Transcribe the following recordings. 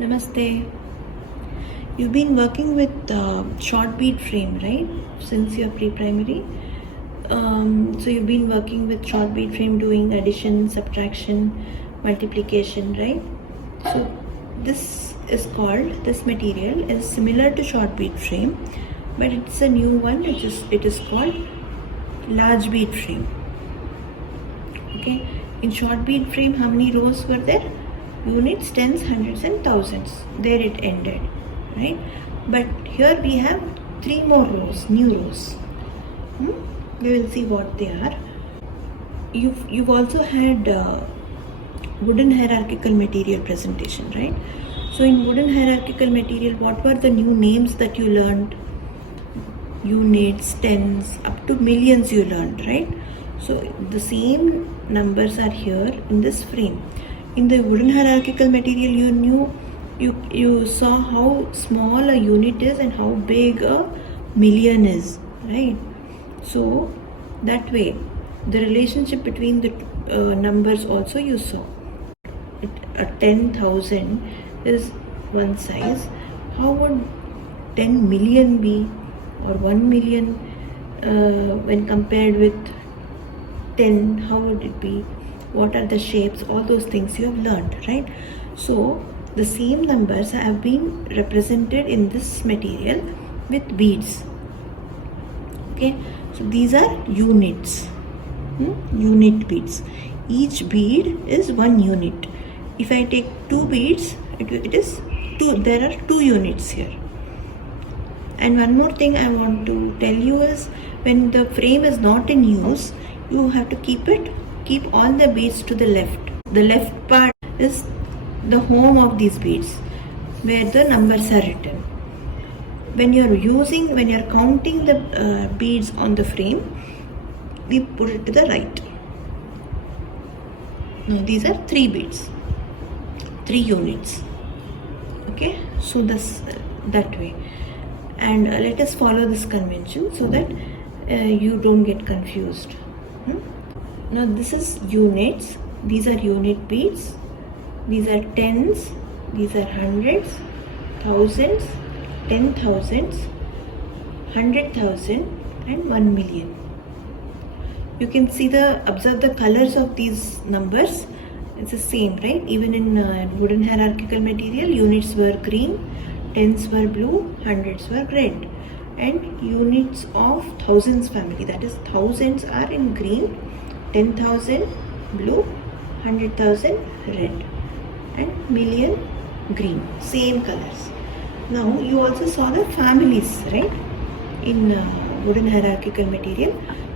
Namaste. You've been working with short bead frame, right? Since you're pre-primary. So you've been working with short bead frame doing addition, subtraction, multiplication, right? So this material is similar to short bead frame, but it's a new one. It is called large bead frame. Okay. In short bead frame, how many rows were there? Units, tens, hundreds and thousands. There it ended, right? But here we have 3 more rows, new rows. We will see what they are. You've also had wooden hierarchical material presentation, right? So in wooden hierarchical material, what were the new names that you learned? Units, tens, up to millions you learned, right? So the same numbers are here in this frame. In the wooden hierarchical material, you saw how small a unit is and how big a million is, right? So that way, the relationship between the numbers also you saw. A 10,000 is one size. How would 10 million be, or 1 million when compared with 10? How would it be? What are the shapes? All those things you have learned, right? So the same numbers have been represented in this material with beads. Okay, so these are units, unit beads. Each bead is 1 unit. If I take 2 beads, it is 2. There are 2 units here. And one more thing I want to tell you is, when the frame is not in use, you have to keep all the beads to the left. The left part is the home of these beads, where the numbers are written. When you're counting the beads on the frame, we put it to the right. Now these are 3 beads, 3 units. Okay, so that way. And let us follow this convention so that you don't get confused. Now this is units. These are unit beads. These are tens. These are hundreds, thousands, 10,000s, 100,000 and 1 million. You can observe the colors of these numbers. It's the same, right? Even in wooden hierarchical material, units were green, tens were blue, hundreds were red. And units of thousands family, that is thousands, are in green, 10,000 blue, 100,000 red, and million green. Same colors. Now you also saw the families, right? In wooden hierarchical material.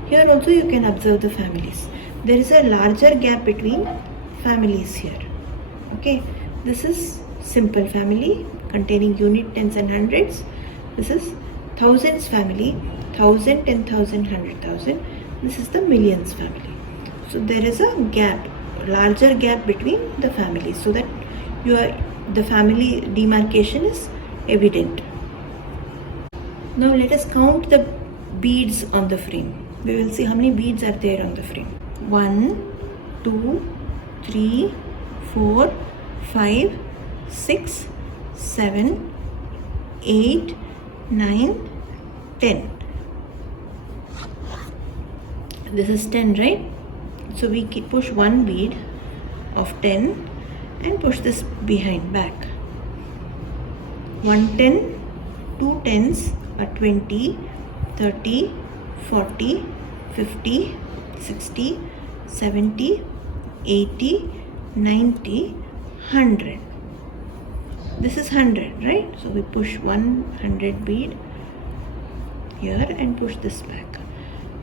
Here also you can observe the families. There is a larger gap between families here. Okay, this is simple family containing unit, tens and hundreds. This is thousands family, 1,000, 10,000, 100,000. This is the millions family. So there is a gap, larger gap between the families, so that the family demarcation is evident. Now let us count the beads on the frame. We will see how many beads are there on the frame. 1, 2, 3, 4, 5, 6, 7, 8, 9, 10. This is 10, right? So we push 1 bead of 10 and push this back. 1 10, 2 tens are 20, 30, 40, 50, 60, 70, 80, 90, 100. This is 100, right? So we push 100 bead here and push this back.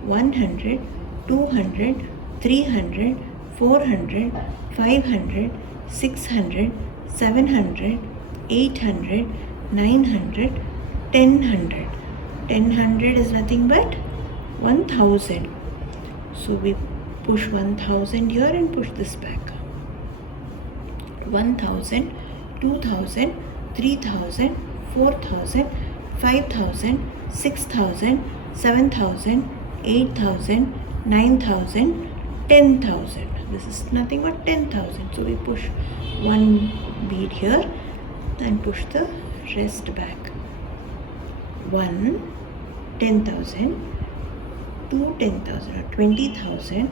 100, 200, 300, 400, 500, 600, 700, 800, 900, 1000. 1000 is nothing but 1000. So we push 1000 here and push this back. 1000, 2000, 3000, 4000, 5000, 6000, 7000, 8000, 9000, 10,000. This is nothing but 10,000. So we push 1 bead here, and push the rest back. 1, 10,000, 2, 10,000 or 20,000,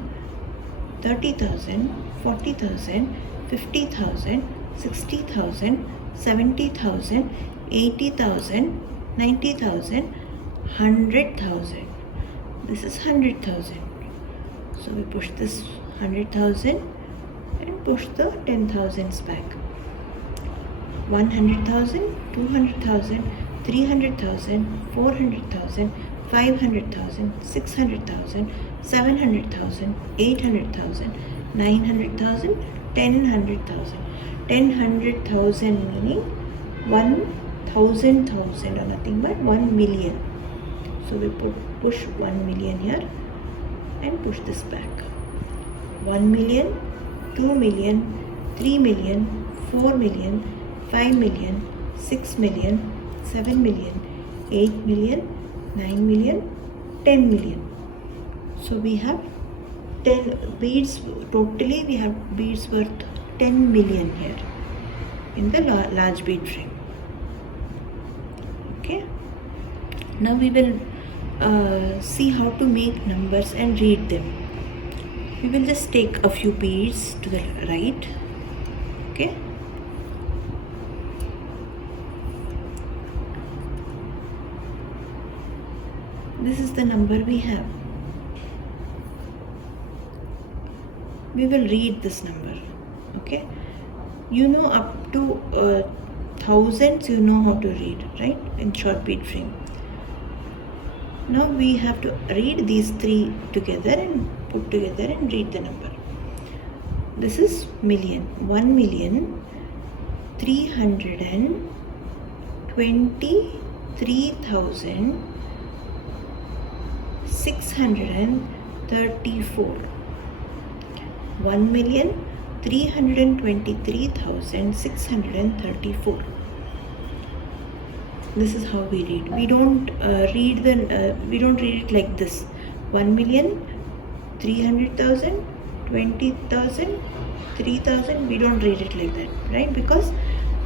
30,000, 40,000, 50,000, 60,000, 70,000, 80,000, 90,000, 100,000. This is 100,000. So we push this 100,000 and push the 10,000s back. 100,000, 200,000, 300,000, 400,000, 500,000, 600,000, 700,000, 800,000, 900,000, 10,100,000. 10,100,000 meaning 1,000,000 or nothing but 1 million. So we push 1 million here and push this back. 1 million, 2 million, 3 million, 4 million, 5 million, 6 million, 7 million, 8 million, 9 million, 10 million. So we have 10 beads, totally we have beads worth 10 million here in the large bead frame. Okay. Now we will see how to make numbers and read them. We will just take a few beads to the right. Okay. This is the number we have. We will read this number. Okay. You know up to thousands you know how to read, right? In short bead frame. Now we have to read these three together and put together and read the number. This is million. 1,323,634. 1,323,634. This is how we read. We don't read it like this. 1,300,000, 20,000, 3,000. We don't read it like that, right? Because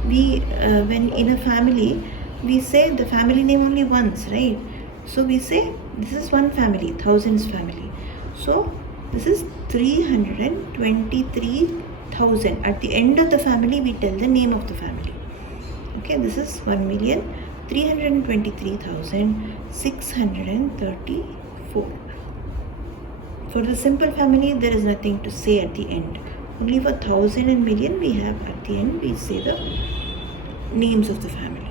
we when in a family we say the family name only once, right? So we say this is one family, thousands family. So this is 323,000. At the end of the family we tell the name of the family. Okay, this is 1,323,634. For the simple family there is nothing to say at the end. Only for thousand and million we have at the end we say the names of the family.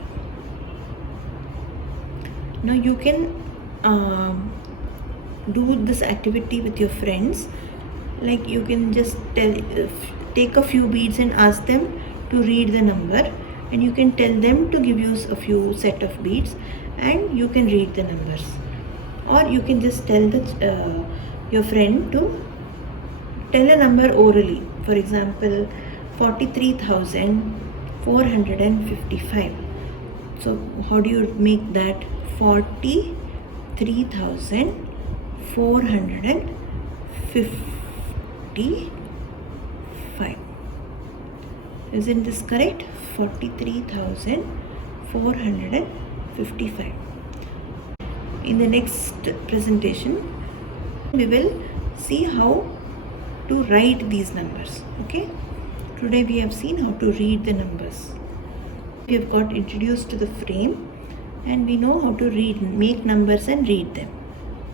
Now you can do this activity with your friends. Like you can just take a few beads and ask them to read the number, and you can tell them to give you a few set of beads and you can read the numbers. Or you can just tell your friend to tell a number orally. For example, 43,455. So how do you make that? 43,455. Isn't this correct? 43,455. In the next presentation, we will see how to write these numbers. Okay. Today we have seen how to read the numbers. We have got introduced to the frame and we know how to read, make numbers and read them.